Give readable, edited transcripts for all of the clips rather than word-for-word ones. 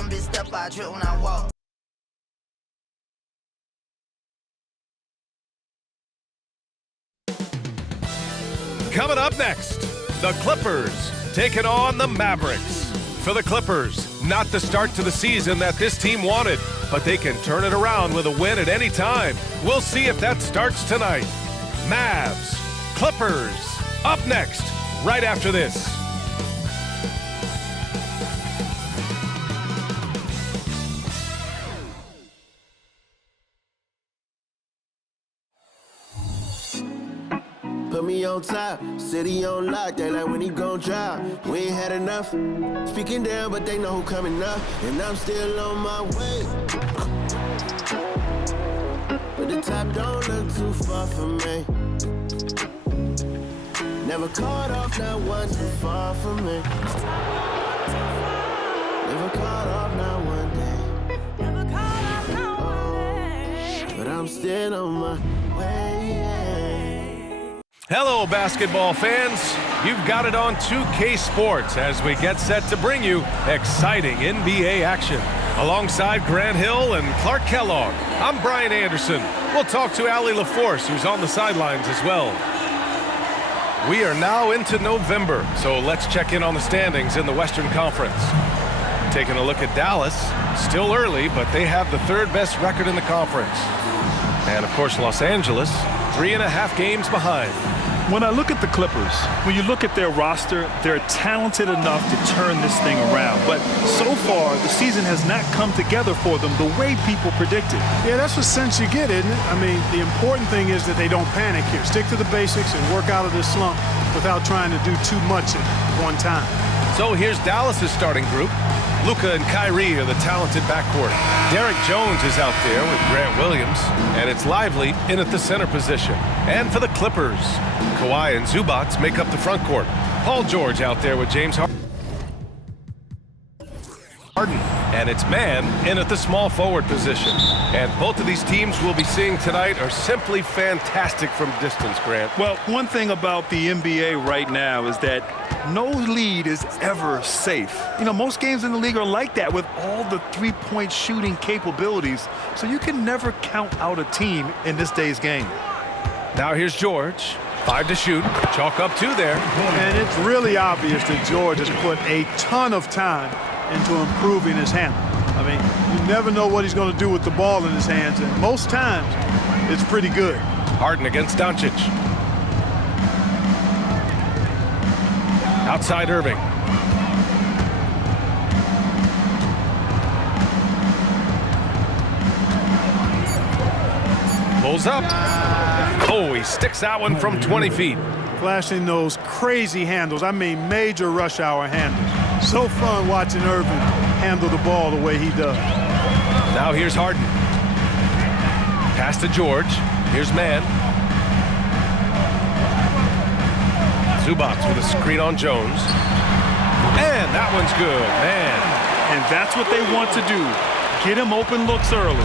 I'm big step, I trip when I walk. Coming up next, the Clippers taking on the Mavericks. For the Clippers, not the start to the season that this team wanted, but they can turn it around with a win at any time. We'll see if that starts tonight. Mavs, Clippers, up next, right after this. Put me on top, city on lock, they like when he gon' drop. We ain't had enough, speaking down, but they know who coming up, and I'm still on my way. But the top don't look too far from me. Never caught off, not one too far from me. Never caught off, not one day. Never caught off, not one day. But I'm still on my way. Hello, basketball fans. You've got it on 2K Sports as we get set to bring you exciting NBA action. Alongside Grant Hill and Clark Kellogg, I'm Brian Anderson. We'll talk to Allie LaForce, who's on the sidelines as well. We are now into November, so let's check in on the standings in the Western Conference. Taking a look at Dallas, still early, but they have the third best record in the conference. And of course, Los Angeles, 3.5 games behind. When I look at the Clippers, when you look at their roster, they're talented enough to turn this thing around. But so far, the season has not come together for them the way people predicted. Yeah, that's what sense you get, isn't it? I mean, the important thing is that they don't panic here. Stick to the basics and work out of this slump without trying to do too much at one time. So here's Dallas's starting group. Luka and Kyrie are the talented backcourt. Derek Jones is out there with Grant Williams, and it's Lively in at the center position. And for the Clippers, Kawhi and Zubac make up the front court. Paul George out there with James Harden. And it's Man in at the small forward position. And both of these teams we'll be seeing tonight are simply fantastic from distance, Grant. Well, one thing about the NBA right now is that no lead is ever safe. You know, most games in the league are like that with all the three-point shooting capabilities. So you can never count out a team in this day's game. Now here's George. 5 to shoot. Chalk up 2 there. And it's really obvious that George has put a ton of time into improving his handle. I mean, you never know what he's going to do with the ball in his hands, and most times it's pretty good. Harden against Doncic. Outside Irving. Pulls up. Oh, he sticks that one from 20 feet. Flashing those crazy handles. I mean, major rush hour handles. So fun watching Irving handle the ball the way he does. Now here's Harden. Pass to George. Here's Man. Zubac with a screen on Jones. And that one's good, man. And that's what they want to do. Get him open looks early.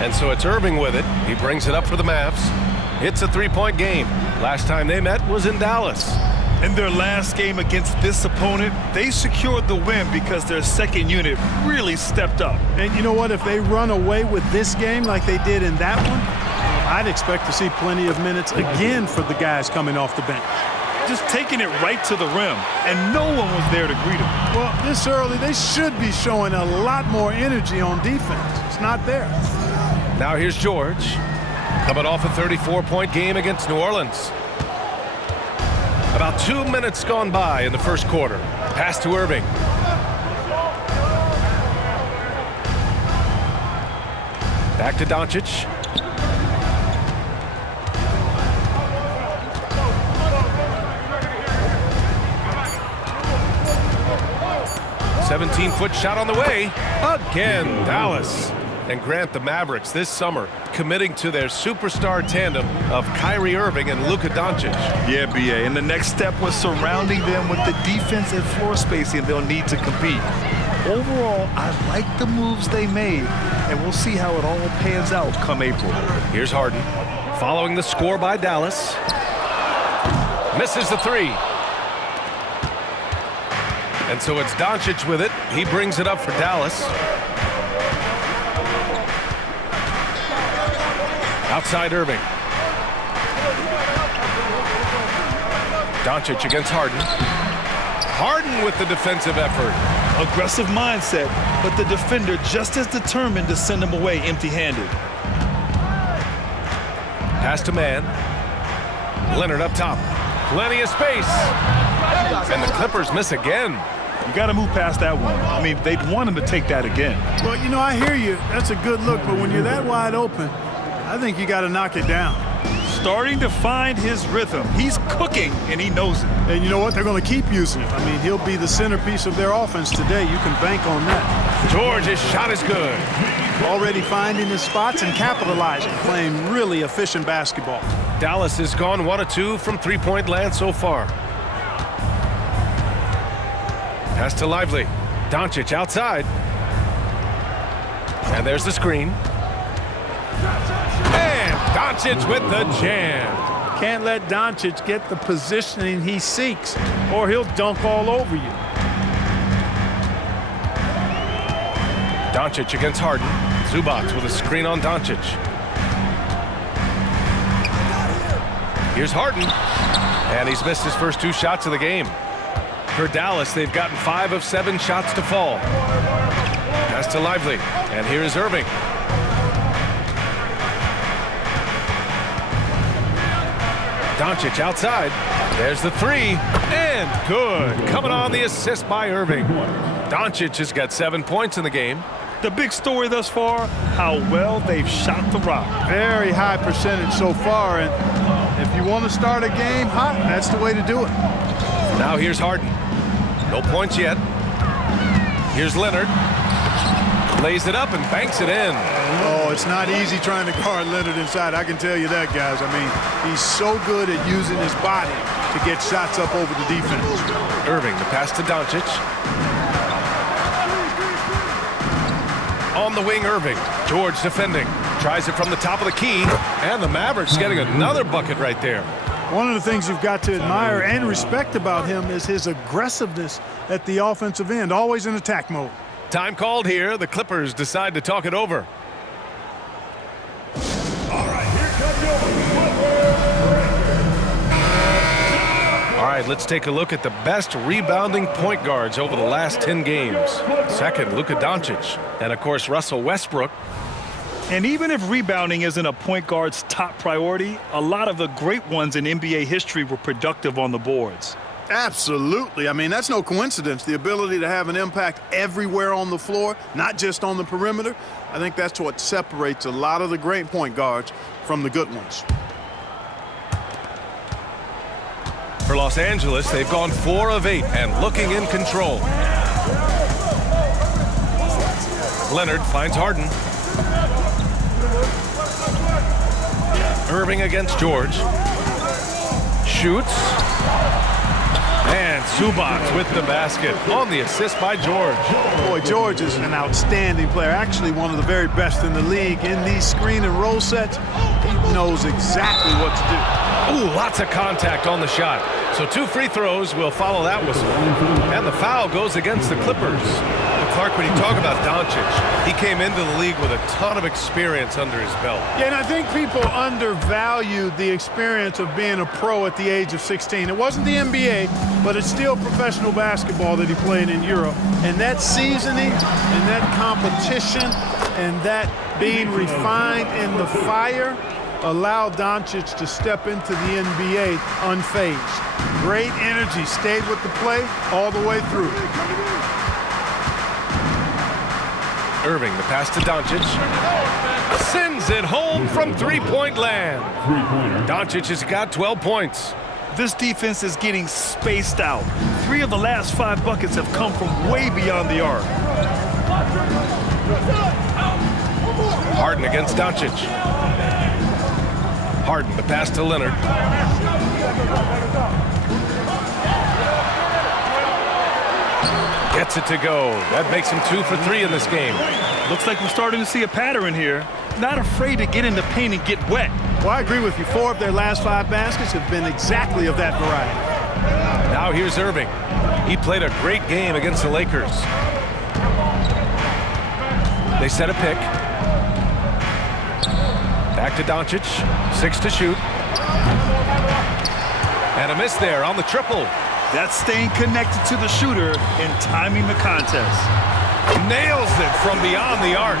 And so it's Irving with it. He brings it up for the Mavs. It's a 3-point game. Last time they met was in Dallas. In their last game against this opponent, they secured the win because their second unit really stepped up. And you know what? If they run away with this game like they did in that one, I'd expect to see plenty of minutes again for the guys coming off the bench. Just taking it right to the rim, and no one was there to greet them. Well, this early, they should be showing a lot more energy on defense. It's not there. Now here's George. Coming off a 34-point game against New Orleans. About 2 minutes gone by in the first quarter. Pass to Irving. Back to Doncic. "17-foot shot on the way." Again, Dallas. And Grant, the Mavericks this summer committing to their superstar tandem of Kyrie Irving and Luka Doncic. Yeah, B.A., and the next step was surrounding them with the defense and floor spacing they'll need to compete. Overall, I like the moves they made, and we'll see how it all pans out come April. Here's Harden, following the score by Dallas. Misses the 3. And so it's Doncic with it. He brings it up for Dallas. Outside Irving. Doncic against Harden. Harden with the defensive effort. Aggressive mindset, but the defender just as determined to send him away empty-handed. Pass to man. Leonard up top. Plenty of space. And the Clippers miss again. You got to move past that one. I mean, they'd want him to take that again. Well, you know, I hear you. That's a good look, but when you're that wide open, I think you got to knock it down. Starting to find his rhythm. He's cooking, and he knows it. And you know what? They're going to keep using him. I mean, he'll be the centerpiece of their offense today. You can bank on that. George, his shot is good. Already finding his spots and capitalizing, playing really efficient basketball. Dallas has gone 1 of 2 from three-point land so far. Pass to Lively. Doncic outside. And there's the screen. And Doncic with the jam. Can't let Doncic get the positioning he seeks, or he'll dunk all over you. Doncic against Harden. Zubac with a screen on Doncic. Here's Harden. And he's missed his first 2 shots of the game. For Dallas, they've gotten 5 of 7 shots to fall. Pass to Lively. And here is Irving. Doncic outside. There's the 3. And good. Coming on the assist by Irving. Doncic has got 7 points in the game. The big story thus far, how well they've shot the rock. Very high percentage so far, and if you want to start a game hot, that's the way to do it. Now here's Harden. No points yet. Here's Leonard. Lays it up and banks it in. Oh, it's not easy trying to guard Leonard inside. I can tell you that, guys. I mean, he's so good at using his body to get shots up over the defense. Irving, the pass to Doncic. On the wing, Irving. George defending. Tries it from the top of the key. And the Mavericks getting another bucket right there. One of the things you've got to admire and respect about him is his aggressiveness at the offensive end, always in attack mode. Time called here. The Clippers decide to talk it over. All right, let's take a look at the best rebounding point guards over the last 10 games. Second, Luka Doncic. And, of course, Russell Westbrook. And even if rebounding isn't a point guard's top priority, a lot of the great ones in NBA history were productive on the boards. Absolutely. I mean, that's no coincidence. The ability to have an impact everywhere on the floor, not just on the perimeter. I think that's what separates a lot of the great point guards from the good ones. For Los Angeles, they've gone 4 of 8 and looking in control. Leonard finds Harden. Irving against George. Shoots. And Zubac with the basket on the assist by George. Boy, George is an outstanding player, actually one of the very best in the league. In these screen and roll sets, he knows exactly what to do. Ooh, lots of contact on the shot. So 2 free throws will follow that whistle. And the foul goes against the Clippers. Well, Clark, when you talk about Doncic, he came into the league with a ton of experience under his belt. Yeah, and I think people undervalue the experience of being a pro at the age of 16. It wasn't the NBA, but it's still professional basketball that he played in Europe. And that seasoning and that competition and that being refined in the fire allowed Doncic to step into the NBA unfazed. Great energy, stayed with the play all the way through. Irving, the pass to Doncic. Sends it home from three-point land. Doncic has got 12 points. This defense is getting spaced out. 3 of the last 5 buckets have come from way beyond the arc. Harden against Doncic. Harden, the pass to Leonard. Gets it to go. That makes him 2 for 3 in this game. Looks like we're starting to see a pattern here. Not afraid to get in the paint and get wet. Well, I agree with you. 4 of their last 5 baskets have been exactly of that variety. Now here's Irving. He played a great game against the Lakers. They set a pick. Back to Doncic. 6 to shoot. And a miss there on the triple. That's staying connected to the shooter and timing the contest. Nails it from beyond the arc.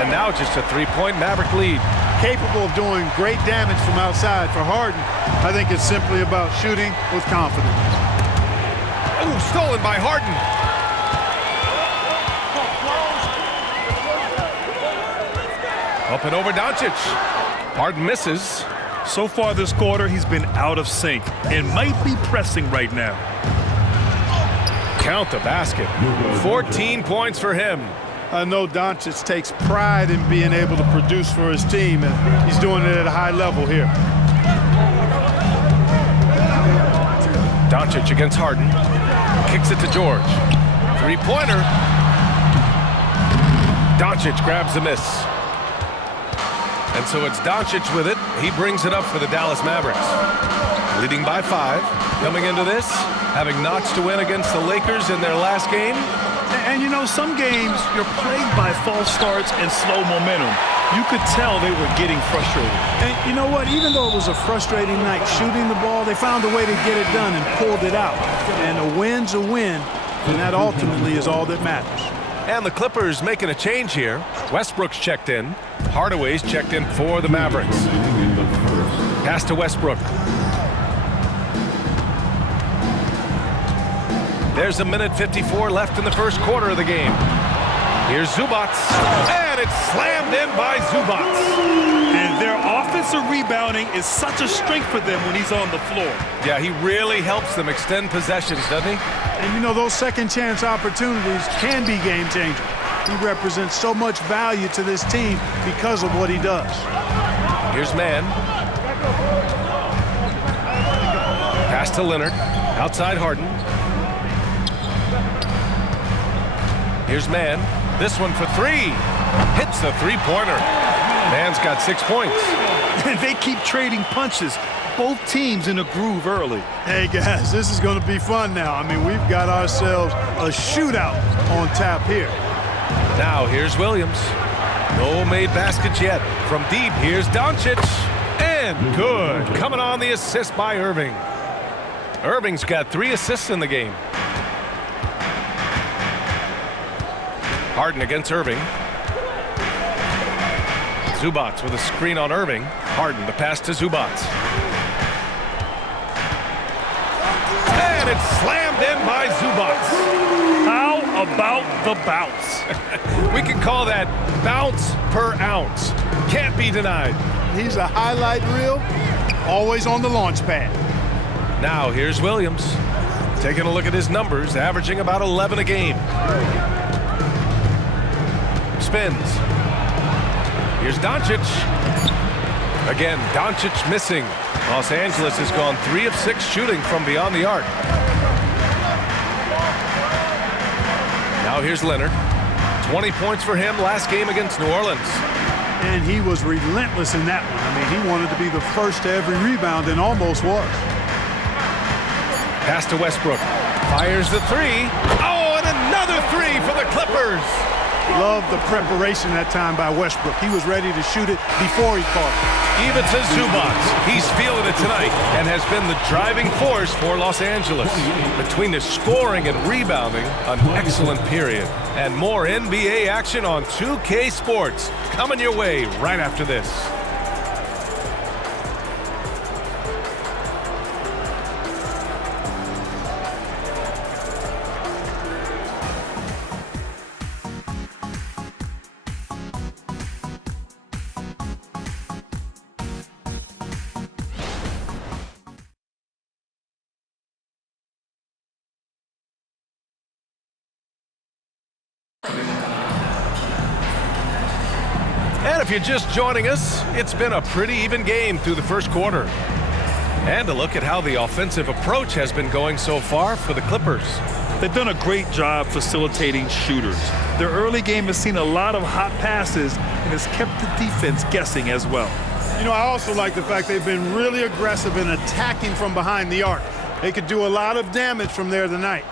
And now just a three-point Maverick lead. Capable of doing great damage from outside. For Harden, I think it's simply about shooting with confidence. Ooh, stolen by Harden. Up and over Doncic. Harden misses. So far this quarter, he's been out of sync and might be pressing right now. Count the basket. 14 points for him. I know Doncic takes pride in being able to produce for his team, and he's doing it at a high level here. Doncic against Harden. Kicks it to George. Three-pointer. Doncic grabs the miss. And so it's Doncic with it. He brings it up for the Dallas Mavericks. Leading by 5. Coming into this, having notched to win against the Lakers in their last game. And you know, some games you're plagued by false starts and slow momentum. You could tell they were getting frustrated. And you know what? Even though it was a frustrating night shooting the ball, they found a way to get it done and pulled it out. And a win's a win, and that ultimately is all that matters. And the Clippers making a change here. Westbrook's checked in. Hardaway's checked in for the Mavericks. Pass to Westbrook. There's a minute 54 left in the first quarter of the game. Here's Zubac. And it's slammed in by Zubac. And their offensive rebounding is such a strength for them when he's on the floor. Yeah, he really helps them extend possessions, doesn't he? And you know, those second chance opportunities can be game changers. He represents so much value to this team because of what he does. Here's Mann. Pass to Leonard. Outside Harden. Here's Mann. This one for 3. Hits the three-pointer. Mann's got 6 points. And they keep trading punches. Both teams in a groove early. Hey, guys, this is going to be fun now. I mean, we've got ourselves a shootout on tap here. Now here's Williams. No made baskets yet. From deep, here's Doncic. And good. Coming on the assist by Irving. Irving's got 3 assists in the game. Harden against Irving. Zubac with a screen on Irving. Harden, the pass to Zubac. And it's slammed in by Zubac. How about the bounce? We can call that bounce per ounce. Can't be denied. He's a highlight reel, always on the launch pad. Now here's Williams. Taking a look at his numbers, averaging about 11 a game. Spins. Here's Doncic. Again, Doncic missing. Los Angeles has gone 3 of 6 shooting from beyond the arc. Now here's Leonard. 20 points for him last game against New Orleans. And he was relentless in that one. I mean, he wanted to be the first to every rebound and almost was. Pass to Westbrook. Fires the 3. Oh, and another 3 for the Clippers. Love the preparation that time by Westbrook. He was ready to shoot it before he caught it. Even to Zubac. He's feeling it tonight and has been the driving force for Los Angeles. Between the scoring and rebounding, an excellent period. And more NBA action on 2K Sports coming your way right after this. And if you're just joining us, it's been a pretty even game through the first quarter. And a look at how the offensive approach has been going so far for the Clippers. They've done a great job facilitating shooters. Their early game has seen a lot of hot passes and has kept the defense guessing as well. You know, I also like the fact they've been really aggressive in attacking from behind the arc. They could do a lot of damage from there tonight.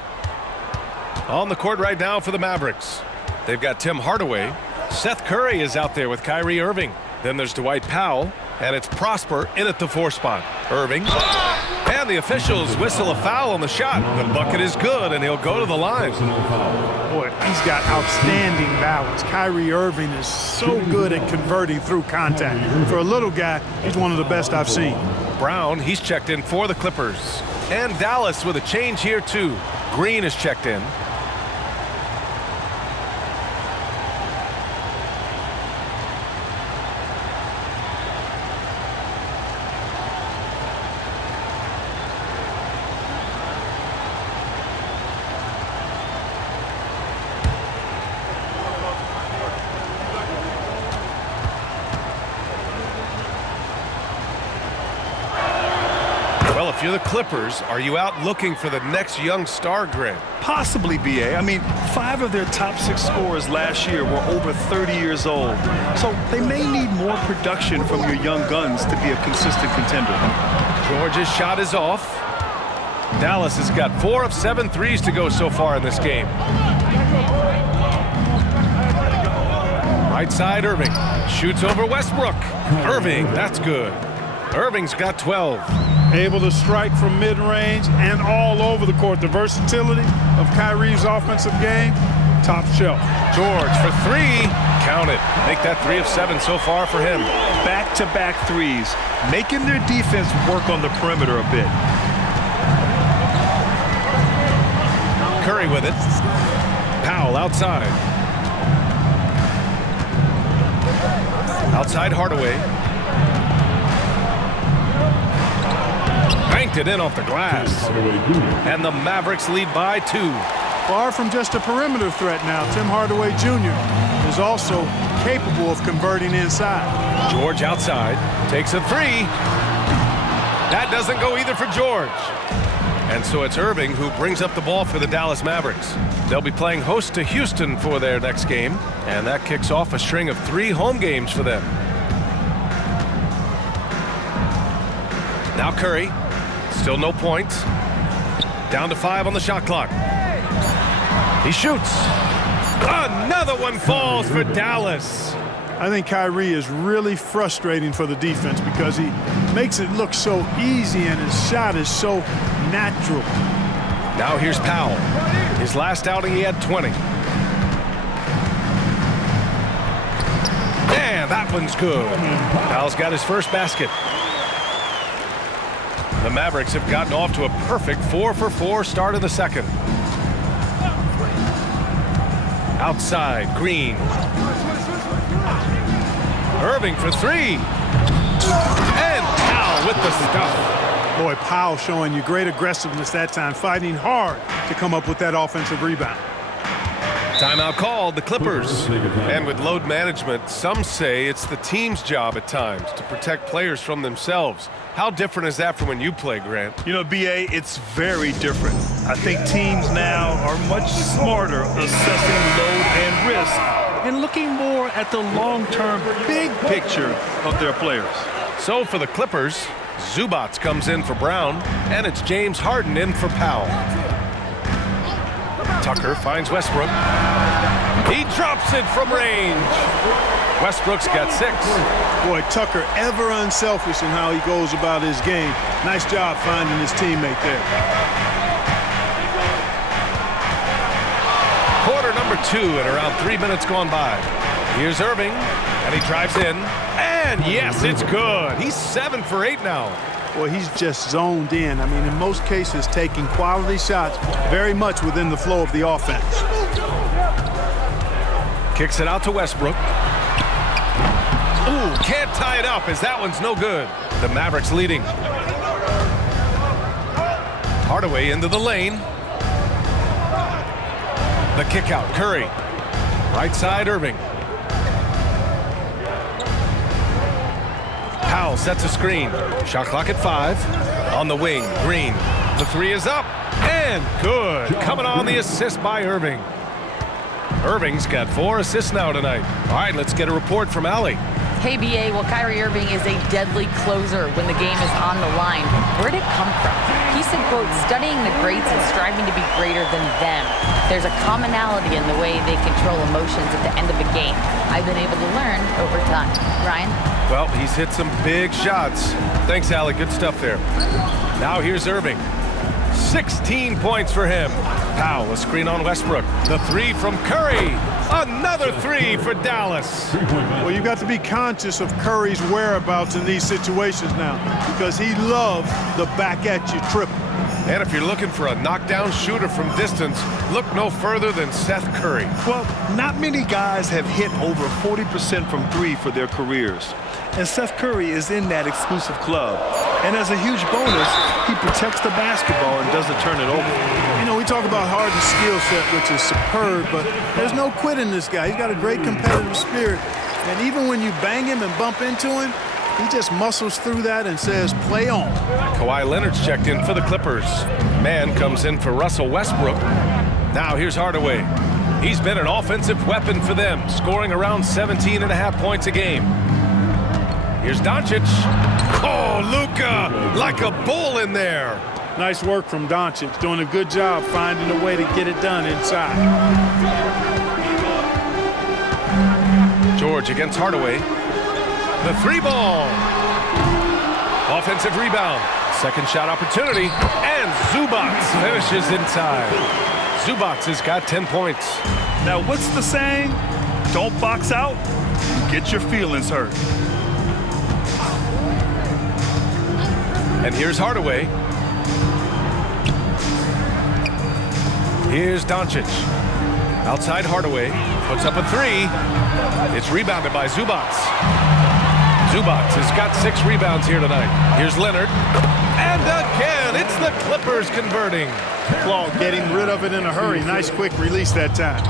On the court right now for the Mavericks, they've got Tim Hardaway. Seth Curry is out there with Kyrie Irving. Then there's Dwight Powell, and it's Prosper in at the 4 spot. Irving. And the officials whistle a foul on the shot. The bucket is good, and he'll go to the line. Boy, he's got outstanding balance. Kyrie Irving is so good at converting through contact. For a little guy, he's one of the best I've seen. Brown, he's checked in for the Clippers. And Dallas with a change here, too. Green is checked in. Well, if you're the Clippers, are you out looking for the next young star, Grant? Possibly, B.A. I mean, 5 of their top 6 scorers last year were over 30 years old. So they may need more production from your young guns to be a consistent contender. George's shot is off. Dallas has got 4 of 7 threes to go so far in this game. Right side, Irving. Shoots over Westbrook. Irving, that's good. Irving's got 12. Able to strike from mid-range and all over the court. The versatility of Kyrie's offensive game, top shelf. George for 3. Count it. Make that 3 of 7 so far for him. Back-to-back threes, making their defense work on the perimeter a bit. Curry with it. Powell outside. Outside Hardaway. Banked it in off the glass. And the Mavericks lead by 2. Far from just a perimeter threat now, Tim Hardaway Jr. is also capable of converting inside. George outside. Takes a 3. That doesn't go either for George. And so it's Irving who brings up the ball for the Dallas Mavericks. They'll be playing host to Houston for their next game. And that kicks off a string of 3 home games for them. Now Curry. Still no points. Down to 5 on the shot clock. He shoots. Another one falls for Dallas. I think Kyrie is really frustrating for the defense because he makes it look so easy and his shot is so natural. Now here's Powell. His last outing he had 20. And that one's good. Powell's got his first basket. The Mavericks have gotten off to a perfect 4-for-4 start of the second. Outside, Green. Irving for 3. And Powell with the stuff. Boy, Powell showing you great aggressiveness that time, fighting hard to come up with that offensive rebound. Timeout called, the Clippers. And with load management, some say it's the team's job at times to protect players from themselves. How different is that from when you play, Grant? You know, B.A., it's very different. I think teams now are much smarter assessing load and risk and looking more at the long-term big picture of their players. So for the Clippers, Zubats comes in for Brown, and it's James Harden in for Powell. Tucker finds Westbrook. He drops it from range. Westbrook's got 6. Boy, Tucker ever unselfish in how he goes about his game. Nice job finding his teammate there. Quarter number 2 and around 3 minutes gone by. Here's Irving, and he drives in. And yes, it's good. He's 7 for 8 now. Boy, he's just zoned in. I mean, in most cases, taking quality shots very much within the flow of the offense. Kicks it out to Westbrook. Ooh, can't tie it up as that one's no good. The Mavericks leading. Hardaway into the lane. The kick out, Curry. Right side, Irving. Powell sets a screen. Shot clock at 5. On the wing, Green. The 3 is up. And good. Coming on the assist by Irving. Irving's got 4 assists now tonight. All right, let's get a report from Allie. Hey, BA, well, Kyrie Irving is a deadly closer when the game is on the line. Where did it come from? He said, quote, studying the greats and striving to be greater than them. There's a commonality in the way they control emotions at the end of a game. I've been able to learn over time. Ryan? Well, he's hit some big shots. Thanks, Allie. Good stuff there. Now here's Irving. 16 points for him. Powell, a screen on Westbrook. The three from Curry. Another three for Dallas. Well, you've got to be conscious of Curry's whereabouts in these situations now because he loves the back-at-you triple. And if you're looking for a knockdown shooter from distance, look no further than Seth Curry. Well, not many guys have hit over 40% from three for their careers. And Seth Curry is in that exclusive club. And as a huge bonus, he protects the basketball and doesn't turn it over. You know, we talk about Harden's skill set, which is superb, but there's no quit in this guy. He's got a great competitive spirit. And even when you bang him and bump into him, he just muscles through that and says, play on. Kawhi Leonard's checked in for the Clippers. Man comes in for Russell Westbrook. Now here's Hardaway. He's been an offensive weapon for them, scoring around 17.5 points a game. Here's Doncic. Oh, Luka, like a bull in there. Nice work from Doncic, doing a good job finding a way to get it done inside. George against Hardaway. The three ball. Offensive rebound. Second shot opportunity. And Zubac finishes inside. Zubac has got 10 points. Now, what's the saying? Don't box out, get your feelings hurt. And here's Hardaway. Here's Doncic. Outside Hardaway. Puts up a three. It's rebounded by Zubac. Zubac has got 6 rebounds here tonight. Here's Leonard. And again, it's the Clippers converting. Claude getting rid of it in a hurry. Nice quick release that time.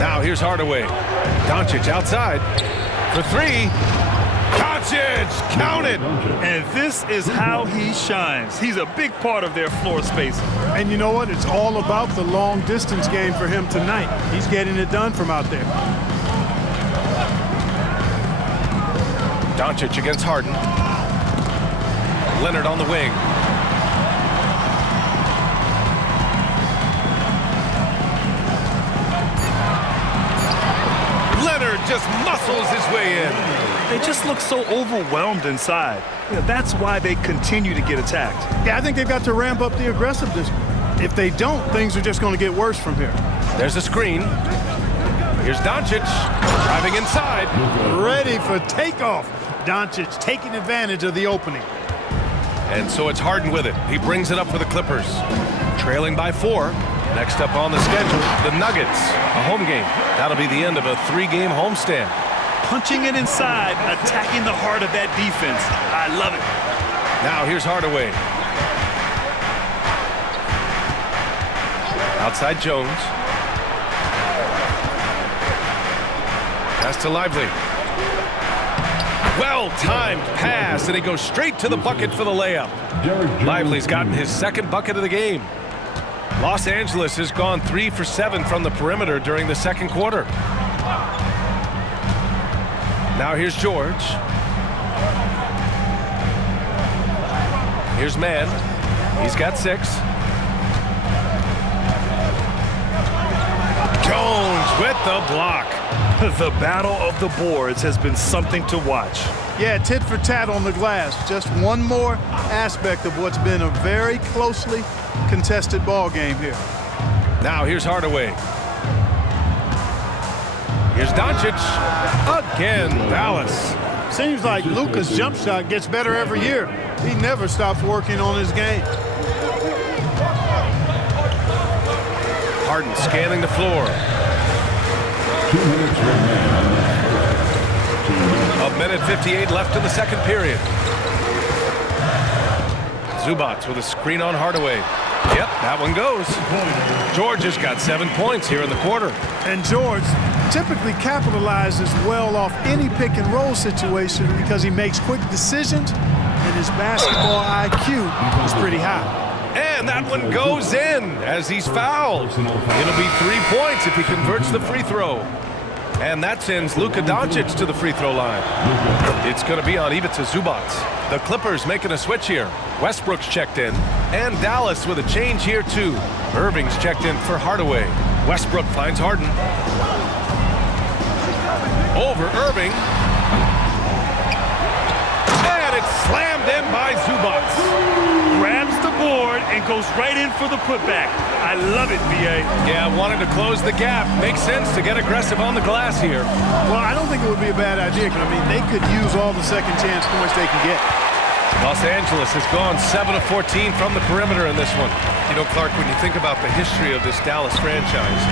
Now here's Hardaway. Doncic outside for 3. Doncic, count it! And this is how he shines. He's a big part of their floor spacing. And you know what? It's all about the long distance game for him tonight. He's getting it done from out there. Doncic against Harden. Leonard on the wing. Leonard just muscles his way in. They just look so overwhelmed inside. You know, that's why they continue to get attacked. Yeah, I think they've got to ramp up the aggressiveness. If they don't, things are just going to get worse from here. There's a screen. Here's Doncic driving inside. Ready for takeoff. Doncic taking advantage of the opening. And so it's Harden with it. He brings it up for the Clippers. Trailing by 4. Next up on the schedule, the Nuggets. A home game. That'll be the end of a 3-game homestand. Punching it inside, attacking the heart of that defense. I love it. Now here's Hardaway. Outside Jones. Pass to Lively. Well-timed pass, and he goes straight to the bucket for the layup. Lively's gotten his 2nd bucket of the game. Los Angeles has gone 3 for 7 from the perimeter during the 2nd quarter. Now here's George. Here's Mann. He's got 6. Jones with the block. The battle of the boards has been something to watch. Yeah, tit for tat on the glass. Just one more aspect of what's been a very closely contested ball game here. Now here's Hardaway. Here's Doncic. Again, Dallas. Seems like Luka's jump shot gets better every year. He never stops working on his game. Harden scanning the floor. 2 minutes remaining. A minute 58 left in the 2nd period. Zubac with a screen on Hardaway. Yep, that one goes. George has got 7 points here in the quarter. And George typically capitalizes well off any pick and roll situation because he makes quick decisions and his basketball IQ is pretty high. And that one goes in as he's fouled. It'll be 3 points if he converts the free throw. And that sends Luka Doncic to the free throw line. It's going to be on Ivica Zubac. The Clippers making a switch here. Westbrook's checked in. And Dallas with a change here too. Irving's checked in for Hardaway. Westbrook finds Harden. Over Irving. And it's slammed in by Zubac. Grabs the board and goes right in for the putback. I love it, B.A. Yeah, wanted to close the gap. Makes sense to get aggressive on the glass here. Well, I don't think it would be a bad idea. I mean, they could use all the second chance points they can get. Los Angeles has gone 7 of 14 from the perimeter in this one. You know, Clark, when you think about the history of this Dallas franchise,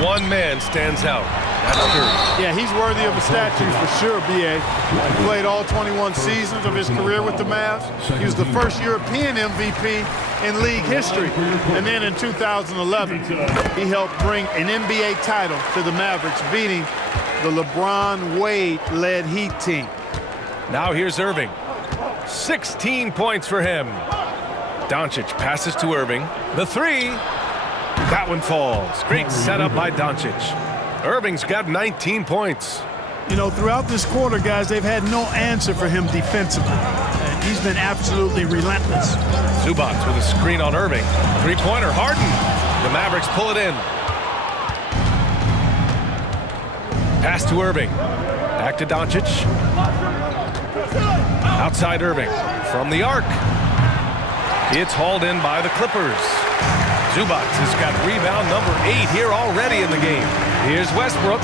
one man stands out. That's Curry. Yeah, he's worthy of a statue for sure, B.A. He played all 21 seasons of his career with the Mavs. He was the first European MVP in league history. And then in 2011, he helped bring an NBA title to the Mavericks, beating the LeBron Wade-led Heat team. Now here's Irving. 16 points for him. Doncic passes to Irving. The three. That one falls. Great setup by Doncic. Irving's got 19 points. You know, throughout this quarter, guys, they've had no answer for him defensively. And he's been absolutely relentless. Zubac with a screen on Irving. Three-pointer, Harden. The Mavericks pull it in. Pass to Irving. Back to Doncic. Outside Irving. From the arc. It's hauled in by the Clippers. Zubac has got rebound number 8 here already in the game. Here's Westbrook.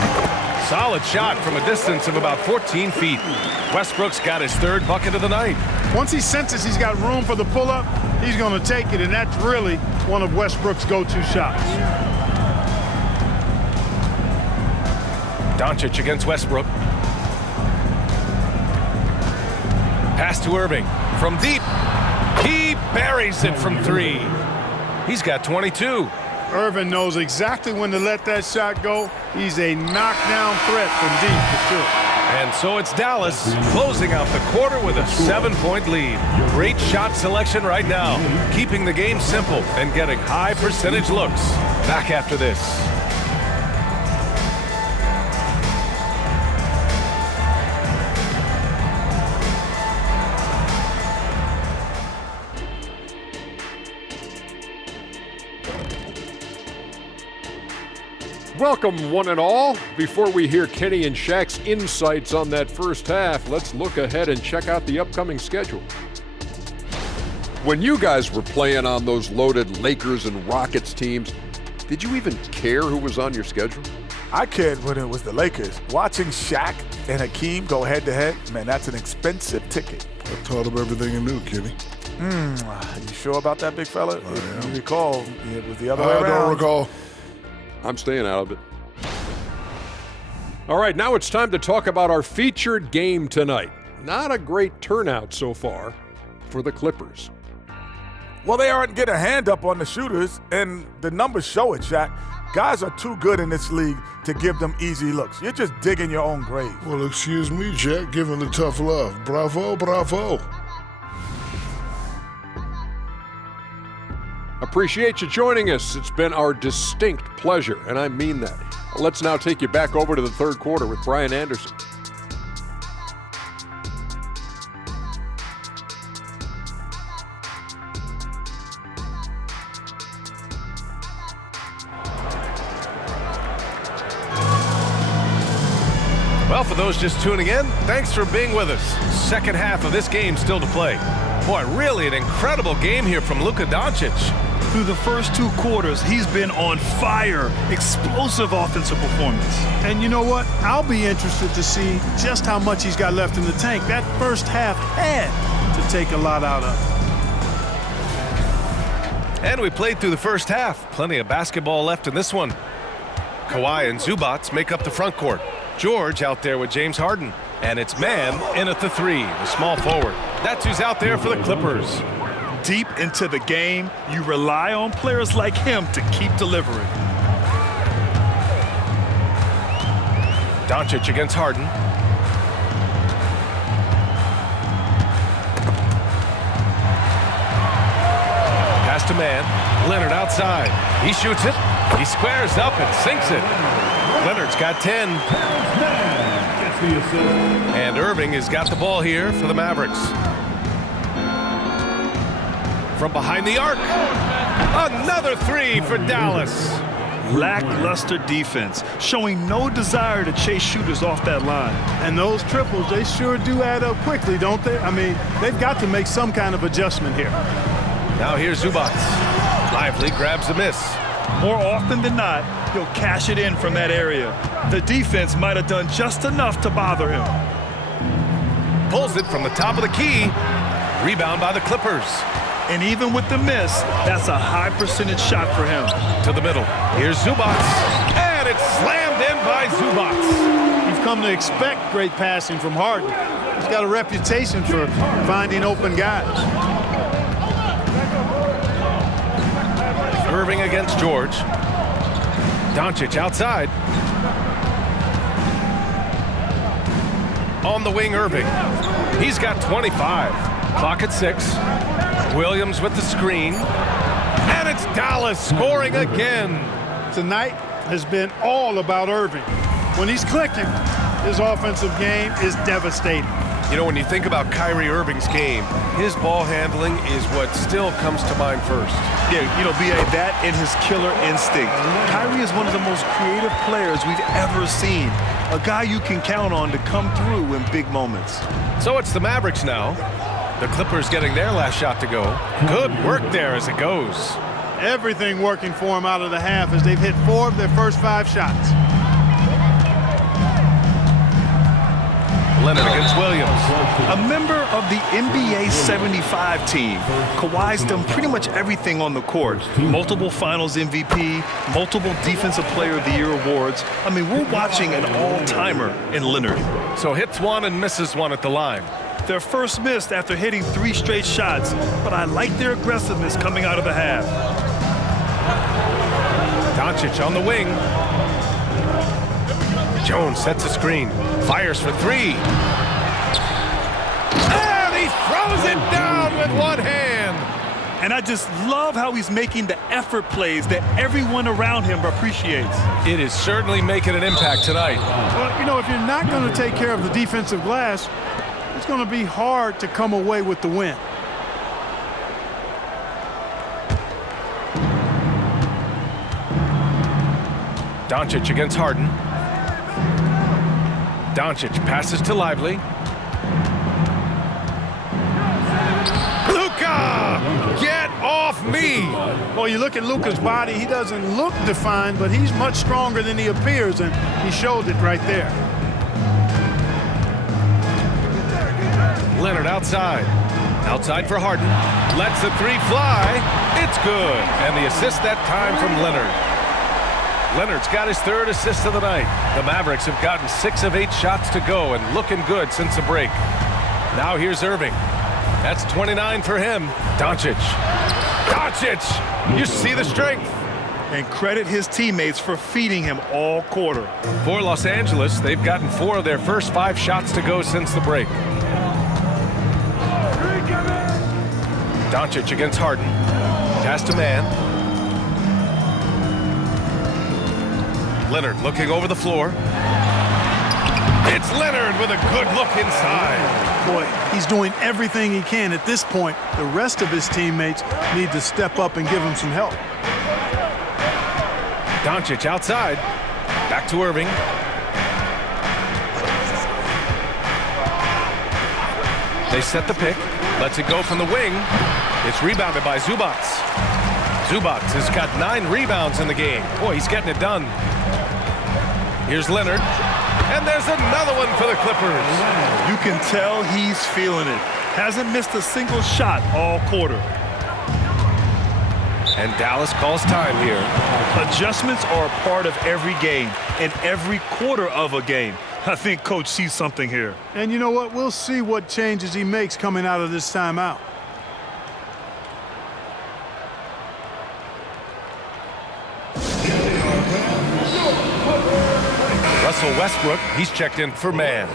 Solid shot from a distance of about 14 feet. Westbrook's got his third bucket of the night. Once he senses he's got room for the pull-up, he's going to take it, and that's really one of Westbrook's go-to shots. Doncic against Westbrook. Pass to Irving. From deep. He buries it from 3. He's got 22. Irving knows exactly when to let that shot go. He's a knockdown threat from deep for sure. And so it's Dallas closing out the quarter with a 7-point lead. Great shot selection right now, keeping the game simple and getting high percentage looks. Back after this. Welcome, one and all. Before we hear Kenny and Shaq's insights on that first half, let's look ahead and check out the upcoming schedule. When you guys were playing on those loaded Lakers and Rockets teams, did you even care who was on your schedule? I cared when it was the Lakers. Watching Shaq and Hakeem go head-to-head, man, that's an expensive ticket. I taught him everything he knew, Kenny. You sure about that, big fella? If you recall, it was the other way around. I don't recall. I'm staying out of it. All right, now it's time to talk about our featured game tonight. Not a great turnout so far for the Clippers. Well, they aren't getting a hand up on the shooters, and the numbers show it, Shaq. Guys are too good in this league to give them easy looks. You're just digging your own grave. Well, excuse me, Jack, giving the tough love. Bravo, bravo. Appreciate you joining us. It's been our distinct pleasure, and I mean that. Let's now take you back over to the third quarter with Brian Anderson. Well, for those just tuning in, thanks for being with us. Second half of this game still to play. Boy, really an incredible game here from Luka Doncic. Through the first 2 quarters, he's been on fire. Explosive offensive performance. And you know what? I'll be interested to see just how much he's got left in the tank. That first half had to take a lot out of it. And we played through the first half. Plenty of basketball left in this one. Kawhi and Zubac make up the front court. George out there with James Harden. And it's man in at the 3, the small forward. That's who's out there for the Clippers. Deep into the game, you rely on players like him to keep delivering. Doncic against Harden. Pass to man. Leonard outside. He shoots it. He squares up and sinks it. Leonard's got 10. And Irving has got the ball here for the Mavericks. From behind the arc. Another three for Dallas. Lackluster defense, showing no desire to chase shooters off that line. And those triples, they sure do add up quickly, don't they? I mean, they've got to make some kind of adjustment here. Now here's Zubac. Lively grabs the miss. More often than not, he'll cash it in from that area. The defense might have done just enough to bother him. Pulls it from the top of the key. Rebound by the Clippers. And even with the miss, that's a high percentage shot for him. To the middle. Here's Zubac. And it's slammed in by Zubac. You've come to expect great passing from Harden. He's got a reputation for finding open guys. Irving against George. Doncic outside. On the wing, Irving. He's got 25. Clock at 6. Williams with the screen. And it's Dallas scoring again. Tonight has been all about Irving. When he's clicking, his offensive game is devastating. You know, when you think about Kyrie Irving's game, his ball handling is what still comes to mind first. Yeah, you know, B.A., that and his killer instinct. Kyrie is one of the most creative players we've ever seen. A guy you can count on to come through in big moments. So it's the Mavericks now. The Clippers getting their last shot to go. Good work there as it goes. Everything working for them out of the half as they've hit 4 of their first 5 shots. Leonard against Williams. A member of the NBA 75 team. Kawhi's done pretty much everything on the court. Multiple Finals MVP, multiple Defensive Player of the Year awards. I mean, we're watching an all-timer in Leonard. So hits one and misses one at the line. Their first missed after hitting 3 straight shots, but I like their aggressiveness coming out of the half. Doncic on the wing. Jones sets a screen. Fires for 3. And he throws it down with one hand. And I just love how he's making the effort plays that everyone around him appreciates. It is certainly making an impact tonight. Well, you know, if you're not going to take care of the defensive glass, it's going to be hard to come away with the win. Doncic against Harden. Doncic passes to Lively. Luka! Get off me! Well, you look at Luka's body, he doesn't look defined, but he's much stronger than he appears, and he showed it right there. Leonard outside. Outside for Harden. Lets the 3 fly. It's good. And the assist that time from Leonard. Leonard's got his 3rd assist of the night. The Mavericks have gotten 6 of 8 shots to go and looking good since the break. Now here's Irving. That's 29 for him. Doncic. Doncic! You see the strength. And credit his teammates for feeding him all quarter. For Los Angeles, they've gotten 4 of their first 5 shots to go since the break. Doncic against Harden. Pass to man. Leonard looking over the floor. It's Leonard with a good look inside. Boy, he's doing everything he can at this point. The rest of his teammates need to step up and give him some help. Doncic outside. Back to Irving. They set the pick. Lets it go from the wing. It's rebounded by Zubac. Zubac has got 9 rebounds in the game. Boy, he's getting it done. Here's Leonard. And there's another one for the Clippers. You can tell he's feeling it. Hasn't missed a single shot all quarter. And Dallas calls time here. Adjustments are a part of every game and every quarter of a game. I think Coach sees something here. And you know what? We'll see what changes he makes coming out of this timeout. Russell Westbrook, he's checked in for man.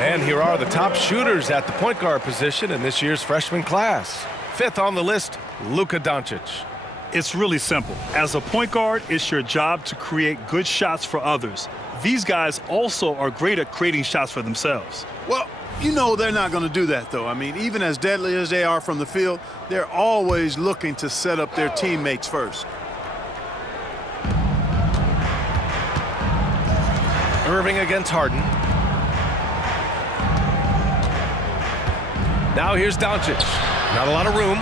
And here are the top shooters at the point guard position in this year's freshman class. 5th on the list, Luka Doncic. It's really simple. As a point guard, it's your job to create good shots for others. These guys also are great at creating shots for themselves. Well, you know they're not going to do that, though. I mean, even as deadly as they are from the field, they're always looking to set up their teammates first. Irving against Harden. Now here's Doncic. Not a lot of room.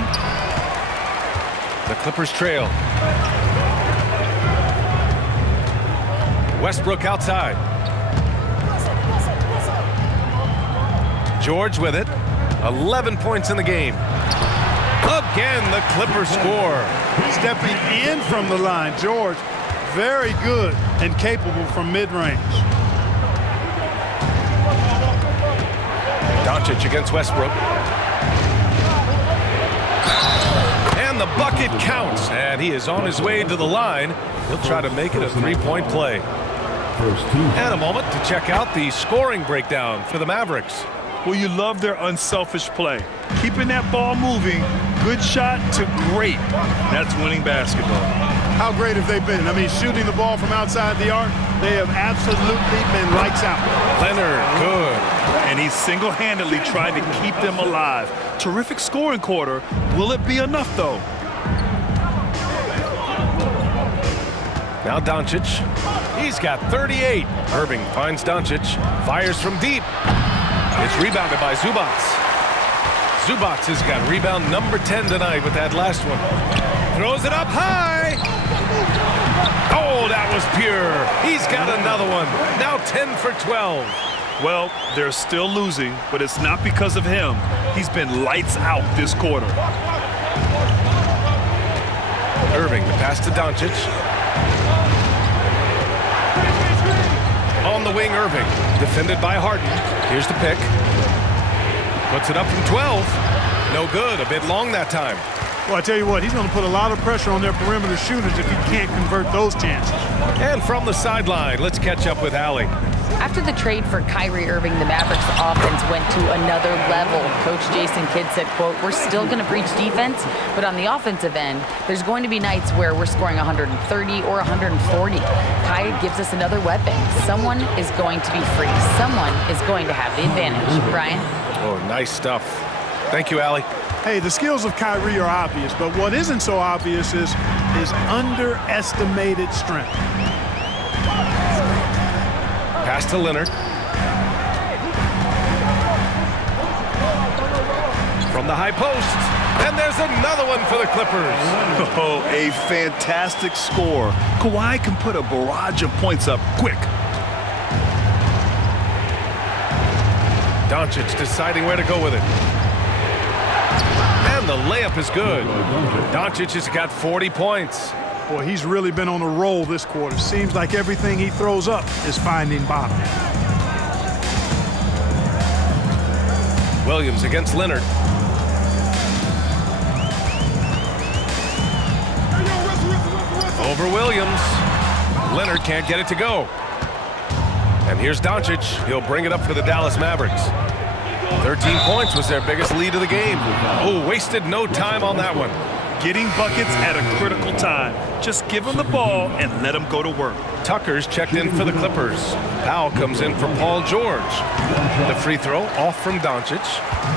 The Clippers trail. Westbrook outside. George with it. 11 points in the game. Again, the Clippers score. Stepping in from the line, George, very good and capable from mid-range. Doncic against Westbrook. And the bucket counts, and he is on his way to the line. He'll try to make it a three-point play. And a moment to check out the scoring breakdown for the Mavericks. Well, you love their unselfish play. Keeping that ball moving, good shot to great. That's winning basketball. How great have they been? I mean, shooting the ball from outside the arc, they have absolutely been lights out. Leonard, good. And he single-handedly tried to keep them alive. Terrific scoring quarter. Will it be enough, though? Now Doncic. He's got 38. Irving finds Doncic. Fires from deep. It's rebounded by Zubac. Zubac has got rebound number 10 tonight with that last one. Throws it up high. Oh, that was pure. He's got another one. Now 10 for 12. Well, they're still losing, but it's not because of him. He's been lights out this quarter. Irving, the pass to Doncic. On the wing, Irving. Defended by Harden. Here's the pick. Puts it up from 12. No good. A bit long that time. Well, I tell you what, he's going to put a lot of pressure on their perimeter shooters if he can't convert those chances. And from the sideline, let's catch up with Allie. After the trade for Kyrie Irving, the Mavericks offense went to another level. Coach Jason Kidd said, quote, "We're still going to preach defense, but on the offensive end, there's going to be nights where we're scoring 130 or 140. Kyrie gives us another weapon. Someone is going to be free. Someone is going to have the advantage." Brian? Oh, nice stuff. Thank you, Allie. Hey, the skills of Kyrie are obvious, but what isn't so obvious is his underestimated strength. Pass to Leonard. From the high post. And there's another one for the Clippers. Oh, a fantastic score. Kawhi can put a barrage of points up quick. Doncic deciding where to go with it. And the layup is good. Doncic has got 40 points. Boy, he's really been on a roll this quarter. Seems like everything he throws up is finding bottom. Williams against Leonard. Over Williams. Leonard can't get it to go. And here's Doncic. He'll bring it up for the Dallas Mavericks. 13 points was their biggest lead of the game. Oh, wasted no time on that one. Getting buckets at a critical time. Just give him the ball and let him go to work. Tucker's checked in for the Clippers. Powell comes in for Paul George. The free throw off from Doncic.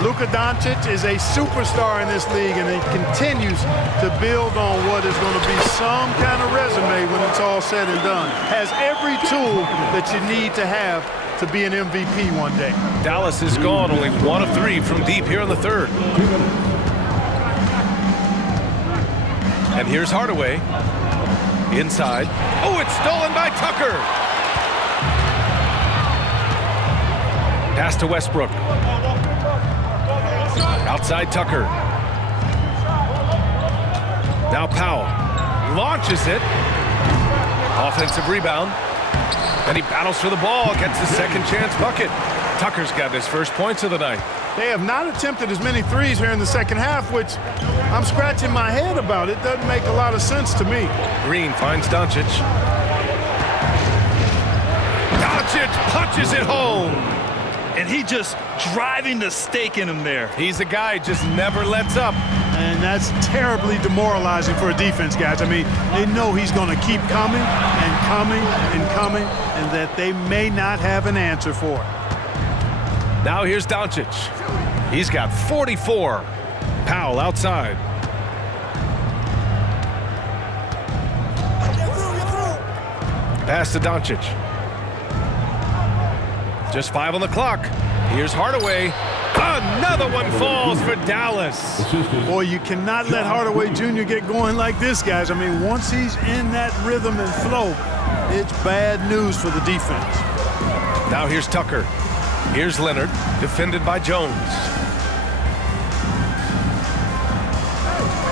Luka Doncic is a superstar in this league, and he continues to build on what is going to be some kind of resume when it's all said and done. Has every tool that you need to have to be an MVP one day. Dallas is gone only 1 of 3 from deep here in the third. And here's Hardaway. Inside. Oh, it's stolen by Tucker. Pass to Westbrook. Outside Tucker. Now Powell. Launches it. Offensive rebound. And he battles for the ball. Gets his second chance bucket. Tucker's got his first points of the night. They have not attempted as many threes here in the second half, which I'm scratching my head about. It doesn't make a lot of sense to me. Green finds Doncic. Doncic punches it home. And he just driving the stake in him there. He's a guy just never lets up. And that's terribly demoralizing for a defense, guys. I mean, they know he's going to keep coming and coming and coming, and that they may not have an answer for it. Now here's Doncic. He's got 44. Powell outside. Pass to Doncic. Just 5 on the clock. Here's Hardaway. Another one falls for Dallas. Boy, you cannot let Hardaway Jr. get going like this, guys. I mean, once he's in that rhythm and flow, it's bad news for the defense. Now here's Tucker. Here's Leonard, defended by Jones.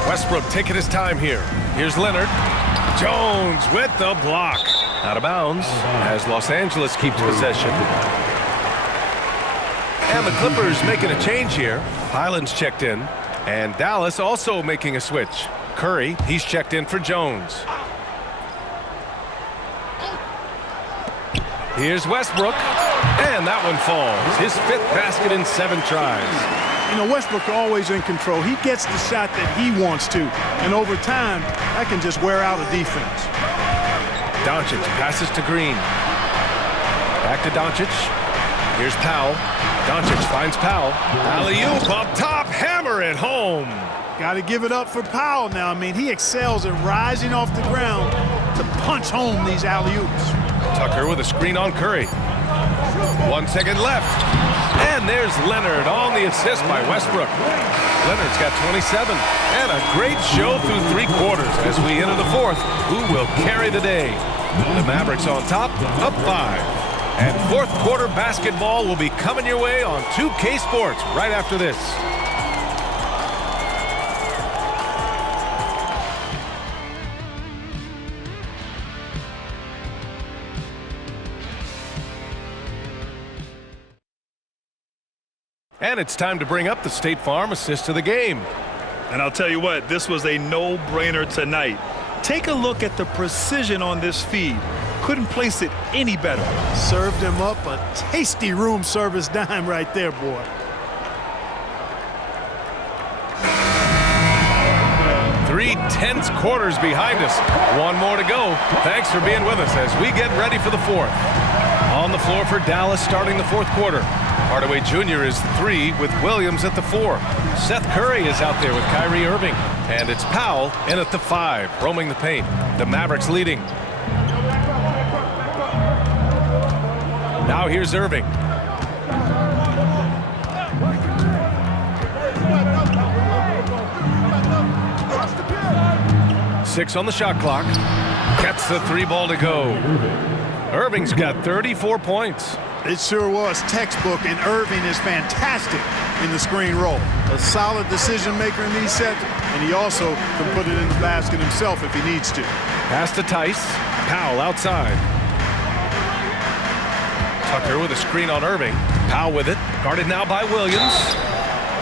Westbrook taking his time here. Here's Leonard. Jones with the block. Out of bounds as Los Angeles keeps possession. And the Clippers making a change here. Highland's checked in. And Dallas also making a switch. Curry, he's checked in for Jones. Here's Westbrook. And that one falls. His 5th basket in 7 tries. You know, Westbrook always in control. He gets the shot that he wants to. And over time, that can just wear out a defense. Doncic passes to Green. Back to Doncic. Here's Powell. Doncic finds Powell. Alley-oop up top. Hammer it home. Got to give it up for Powell now. I mean, he excels at rising off the ground to punch home these alley-oops. Tucker with a screen on Curry. 1 second left. And there's Leonard on the assist by Westbrook. Leonard's got 27. And a great show through 3 quarters as we enter the 4th. Who will carry the day? The Mavericks on top, up 5. And 4th quarter basketball will be coming your way on 2K Sports right after this. And it's time to bring up the State Farm assist of the game. And I'll tell you what, this was a no-brainer tonight. Take a look at the precision on this feed. Couldn't place it any better. Served him up a tasty room service dime right there, boy. Three tense quarters behind us. 1 more to go. Thanks for being with us as we get ready for the 4th. On the floor for Dallas starting the 4th quarter. Hardaway Jr. is the 3 with Williams at the 4. Seth Curry is out there with Kyrie Irving. And it's Powell in at the 5, roaming the paint. The Mavericks leading. Now here's Irving. Six on the shot clock. Gets the 3 ball to go. Irving's got 34 points. It sure was textbook, and Irving is fantastic in the screen roll. A solid decision maker in these sets, and he also can put it in the basket himself if he needs to. Pass to Tice. Powell outside. Tucker with a screen on Irving. Powell with it. Guarded now by Williams.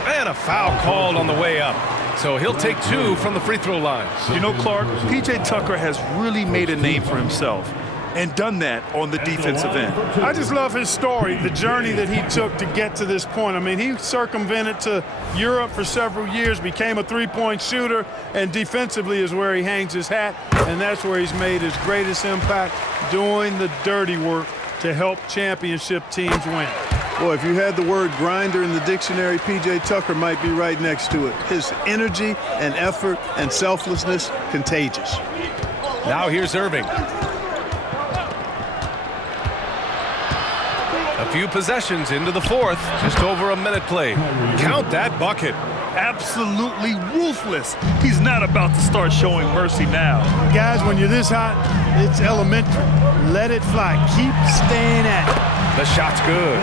And a foul called on the way up. So he'll take 2 from the free throw line. You know, Clark, P.J. Tucker has really made a name for himself and done that on the defensive end. I just love his story, the journey that he took to get to this point. I mean, he circumvented to Europe for several years, became a 3-point shooter, and defensively is where he hangs his hat, and that's where he's made his greatest impact, doing the dirty work to help championship teams win. Boy, if you had the word grinder in the dictionary, P.J. Tucker might be right next to it. His energy and effort and selflessness, contagious. Now here's Irving. A few possessions into the 4th, just over a minute played. Count that bucket. Absolutely ruthless. He's not about to start showing mercy now. Guys, when you're this hot, it's elementary. Let it fly. Keep staying at it. The shot's good.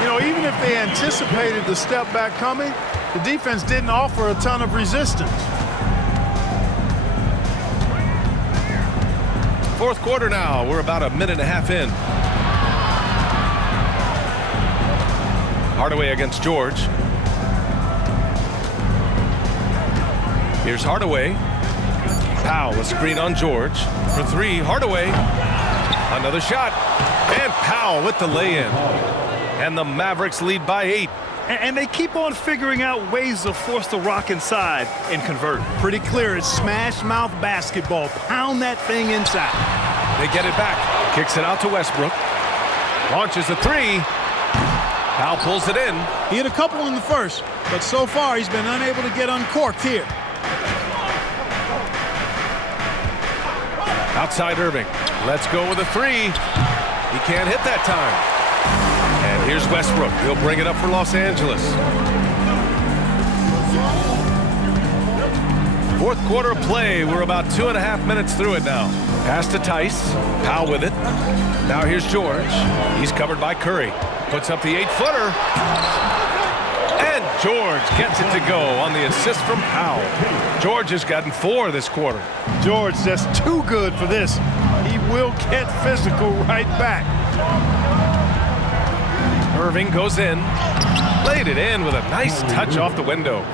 You know, even if they anticipated the step back coming, the defense didn't offer a ton of resistance. 4th quarter now. We're about a minute and a half in. Hardaway against George. Here's Hardaway. Powell, a screen on George. For 3, Hardaway. Another shot. And Powell with the lay-in. And the Mavericks lead by 8. And they keep on figuring out ways to force the rock inside and convert. Pretty clear. It's smash mouth basketball. Pound that thing inside. They get it back. Kicks it out to Westbrook. Launches a three. Powell pulls it in. He had a couple in the first, but so far he's been unable to get uncorked here. Outside Irving. Let's go with a three. He can't hit that time. And here's Westbrook. He'll bring it up for Los Angeles. Fourth quarter play. We're about 2.5 minutes through it now. Pass to Tice. Powell with it. Now here's George. He's covered by Curry. Puts up the 8-footer. And George gets it to go on the assist from Powell. George has gotten 4 this quarter. George, that's too good for this. He will get physical right back. Irving goes in. Laid it in with a nice touch off the window.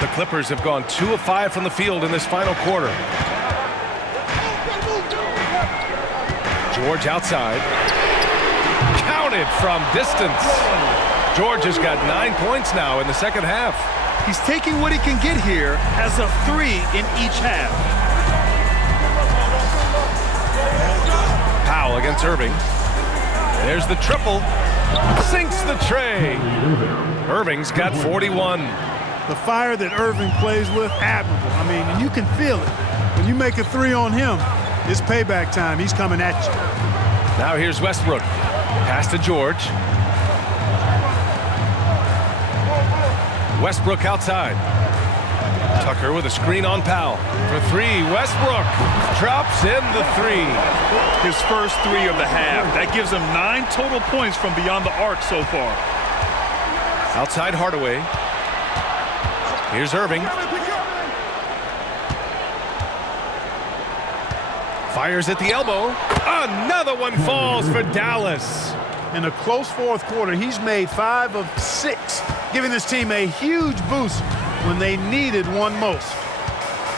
The Clippers have gone 2 of 5 from the field in this final quarter. George outside. Counted from distance. George has got 9 points now in the second half. He's taking what he can get here as a 3 in each half. Powell against Irving. There's the triple. Sinks the tray. Irving's got 41. The fire that Irving plays with, admirable. I mean, and you can feel it. When you make a 3 on him, it's payback time. He's coming at you. Now here's Westbrook. Pass to George. Westbrook outside. Tucker with a screen on Powell. For 3, Westbrook drops in the 3. His first 3 of the half. That gives him 9 total points from beyond the arc so far. Outside Hardaway. Here's Irving. Fires at the elbow. Another one falls for Dallas. In a close fourth quarter, he's made 5 of 6, giving this team a huge boost when they needed one most.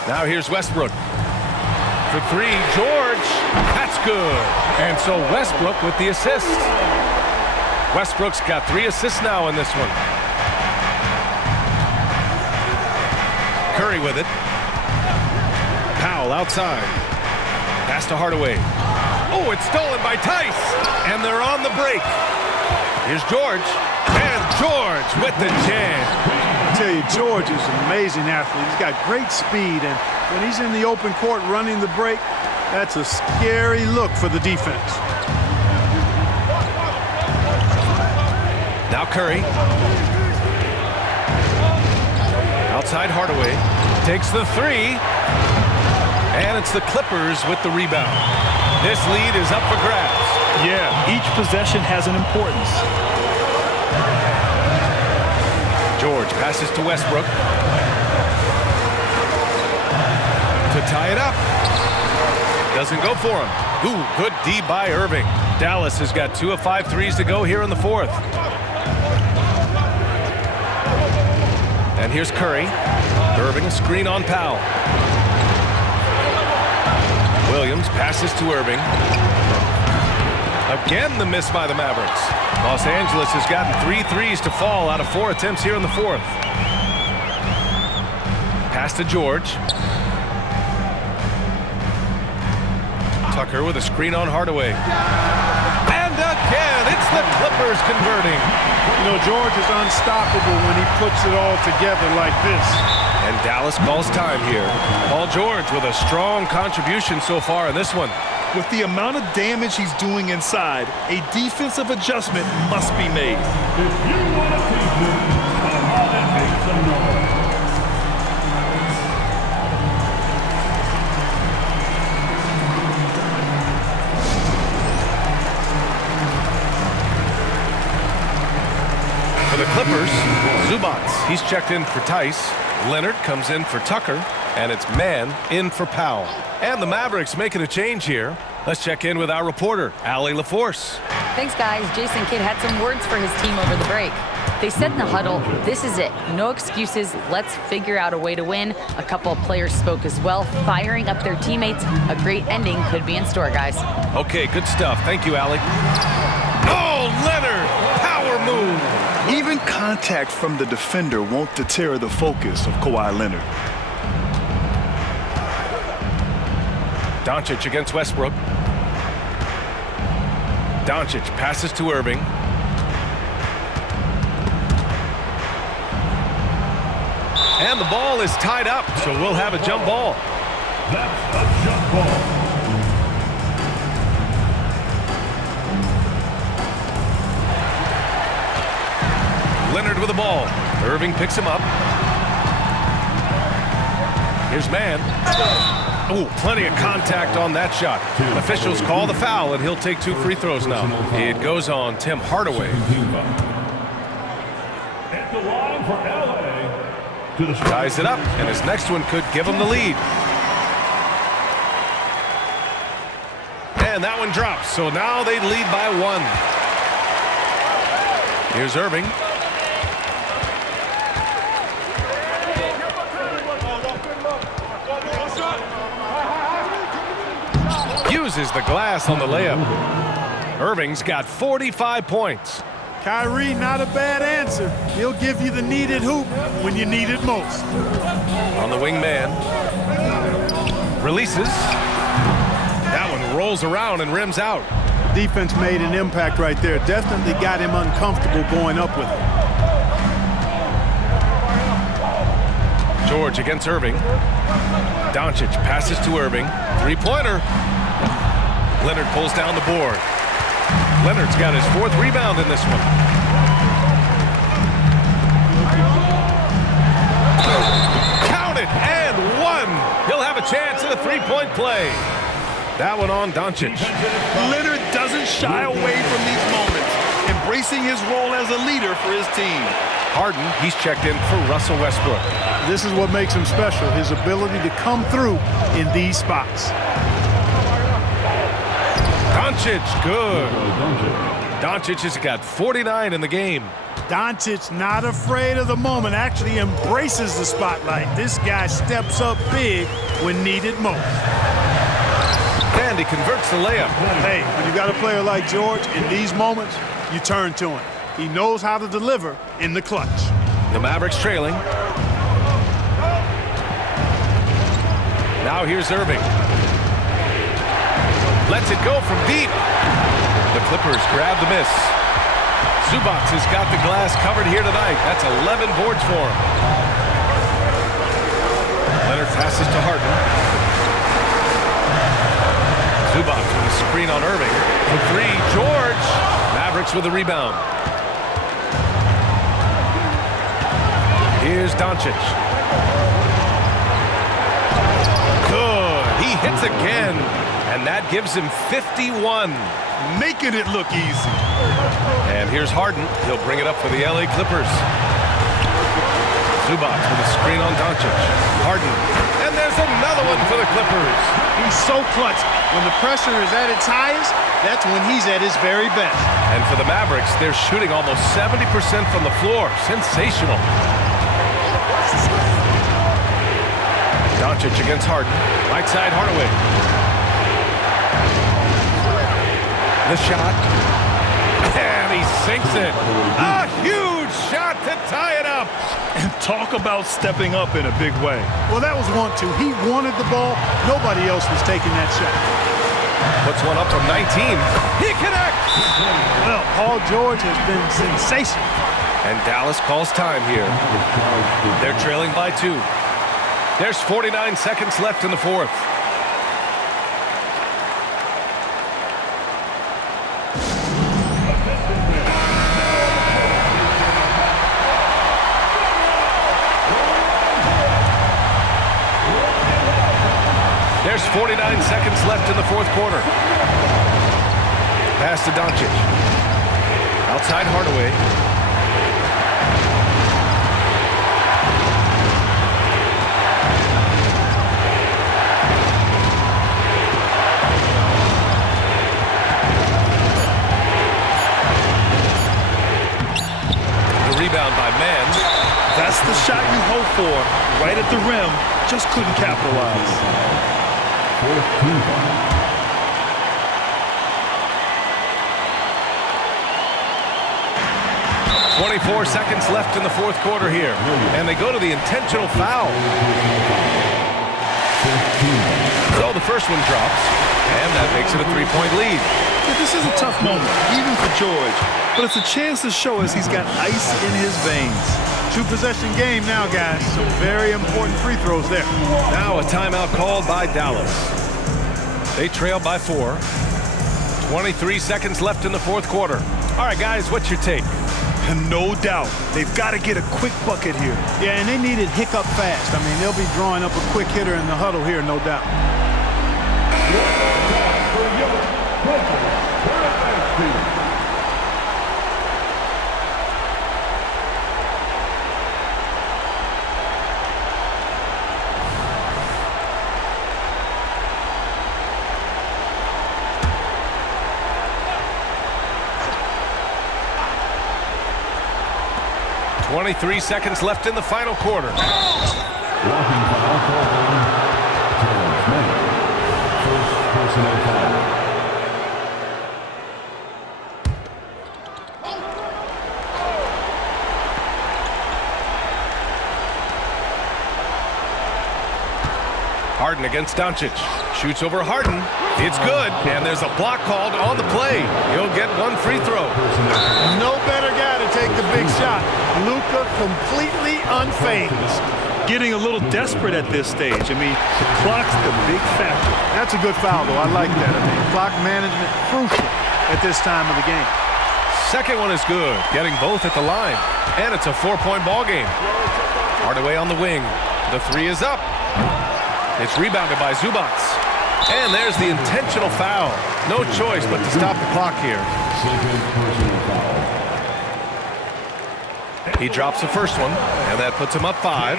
Now here's Westbrook. For 3, George. That's good. And so Westbrook with the assist. Westbrook's got 3 assists now in this one. Curry with it. Powell outside. Pass to Hardaway. Oh, it's stolen by Tice. And they're on the break. Here's George. And George with the jam. I tell you, George is an amazing athlete. He's got great speed, and when he's in the open court running the break, that's a scary look for the defense. Now Curry. Outside Hardaway. Takes the 3. And it's the Clippers with the rebound. This lead is up for grabs. Yeah, each possession has an importance. George passes to Westbrook. To tie it up. Doesn't go for him. Ooh, good D by Irving. Dallas has got 2 of 5 threes to go here in the fourth. And here's Curry. Irving a screen on Powell. Williams passes to Irving. Again, the miss by the Mavericks. Los Angeles has gotten 3 threes to fall out of 4 attempts here in the fourth. Pass to George. Tucker with a screen on Hardaway. And again, it's the Clippers converting. You know, George is unstoppable when he puts it all together like this. And Dallas calls time here. Paul George with a strong contribution so far in this one. With the amount of damage he's doing inside, a defensive adjustment must be made. If you want to see this, come on and make some noise. For the Clippers, Zubats. He's checked in for Tice. Leonard comes in for Tucker. And it's man in for Powell. And the Mavericks making a change here. Let's check in with our reporter, Allie LaForce. Thanks, guys. Jason Kidd had some words for his team over the break. They said in the huddle, this is it. No excuses. Let's figure out a way to win. A couple of players spoke as well, firing up their teammates. A great ending could be in store, guys. Okay, good stuff. Thank you, Allie. Oh, Leonard contact from the defender won't deter the focus of Kawhi Leonard. Doncic against Westbrook. Doncic passes to Irving. And the ball is tied up, so we'll have a jump ball. That's a jump ball. Leonard with the ball. Irving picks him up. Here's Mann. Oh, plenty of contact on that shot. Officials call the foul, and he'll take 2 free throws now. It goes on Tim Hardaway. At the line for LA. Ties it up, and his next one could give him the lead. And that one drops, so now they lead by 1. Here's Irving. Uses the glass on the layup. Irving's got 45 points. Kyrie, not a bad answer. He'll give you the needed hoop when you need it most. On the wing man. Releases. That one rolls around and rims out. Defense made an impact right there. Definitely got him uncomfortable going up with it. George against Irving. Doncic passes to Irving. 3-pointer. Leonard pulls down the board. Leonard's got his 4th rebound in this one. Count it, and 1. He'll have a chance at a 3-point play. That one on Doncic. Leonard doesn't shy away from these moments, embracing his role as a leader for his team. Harden, he's checked in for Russell Westbrook. This is what makes him special, his ability to come through in these spots. Doncic, good. Doncic has got 49 in the game. Doncic not afraid of the moment, actually embraces the spotlight. This guy steps up big when needed most. And he converts the layup. Hey, when you got a player like George, in these moments, you turn to him. He knows how to deliver in the clutch. The Mavericks trailing. Now here's Irving. Lets it go from deep. The Clippers grab the miss. Zubac has got the glass covered here tonight. That's 11 boards for him. Leonard passes to Harden. Zubac with a screen on Irving. For 3, George. Mavericks with the rebound. Here's Doncic. Good. He hits again. And that gives him 51. Making it look easy. And here's Harden. He'll bring it up for the LA Clippers. Zubac with a screen on Doncic. Harden. And there's another one for the Clippers. He's so clutch. When the pressure is at its highest, that's when he's at his very best. And for the Mavericks, they're shooting almost 70% from the floor. Sensational. Doncic against Harden. Right side Hardaway. The shot. And he sinks it. A huge shot to tie it up. And talk about stepping up in a big way. Well, that was 1-2. He wanted the ball. Nobody else was taking that shot. Puts one up from 19. He connects. Well, Paul George has been sensational. And Dallas calls time here. They're trailing by 2. There's 49 seconds left in the 4th. There's 49 seconds left in the 4th quarter. Pass to Doncic. Outside Hardaway. The rebound by Mann. That's the shot you hope for. Right at the rim. Just couldn't capitalize. 24 seconds left in the fourth quarter here. And they go to the intentional foul. So the first one drops, and that makes it a 3-point lead. Yeah, this is a tough moment, even for George. But it's a chance to show us he's got ice in his veins. Two-possession game now, guys. Some very important free throws there. Now a timeout called by Dallas. They trail by 4. 23 seconds left in the fourth quarter. All right, guys, what's your take? No doubt. They've got to get a quick bucket here. Yeah, and they need it hiccup fast. I mean, they'll be drawing up a quick hitter in the huddle here, no doubt. 23 seconds left in the final quarter. Walking foul called on Terrence Mann. First personal foul. Harden against Doncic. Shoots over Harden. It's good, and there's a block called on the play. He'll get one free throw. No better guy to take the big shot. Luka completely unfazed. Getting a little desperate at this stage. I mean, clock's the big factor. That's a good foul, though. I like that. I mean, clock management crucial at this time of the game. Second one is good, getting both at the line. And it's a 4-point ball game. Hardaway on the wing. The three is up. It's rebounded by Zubac. And there's the intentional foul. No choice but to stop the clock here. Second personal foul. He drops the first one, and that puts him up 5.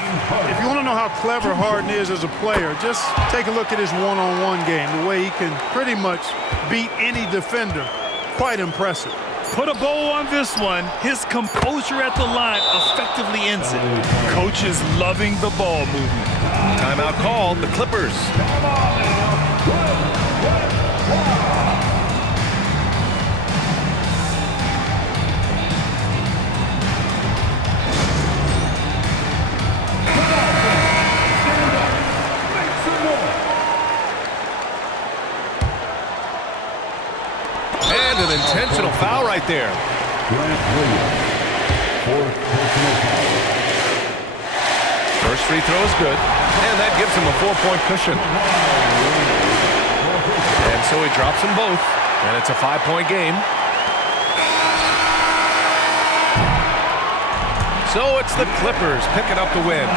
If you want to know how clever Harden is as a player, just take a look at his one-on-one game, the way he can pretty much beat any defender. Quite impressive. Put a bow on this one. His composure at the line effectively ends it. Coach is loving the ball movement. Timeout called, the Clippers. And an intentional foul right there. Grant Williams. Fourth personal foul. First free throw is good, and that gives him a 4-point cushion. And so he drops them both, and it's a 5-point game. So it's the Clippers picking up the win.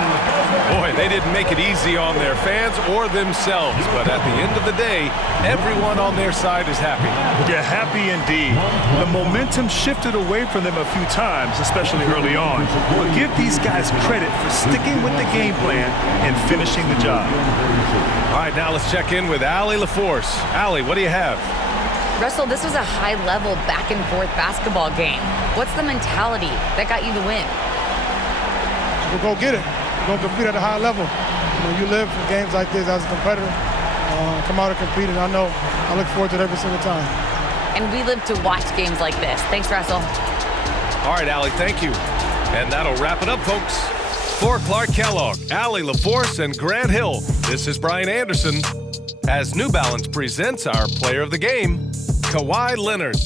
Boy, they didn't make it easy on their fans or themselves, but at the end of the day, everyone on their side is happy. Yeah, happy indeed. The momentum shifted away from them a few times, especially early on. But give these guys credit for sticking with the game plan and finishing the job. All right, now let's check in with Allie LaForce. Allie, what do you have? Russell, this was a high-level back-and-forth basketball game. What's the mentality that got you the win? We'll go get it. We're going to compete at a high level. You know, you live for games like this as a competitor. Come out and compete, and I know I look forward to it every single time. And we live to watch games like this. Thanks, Russell. All right, Allie, thank you. And that'll wrap it up, folks. For Clark Kellogg, Allie LaForce, and Grant Hill, this is Brian Anderson as New Balance presents our player of the game, Kawhi Leonard.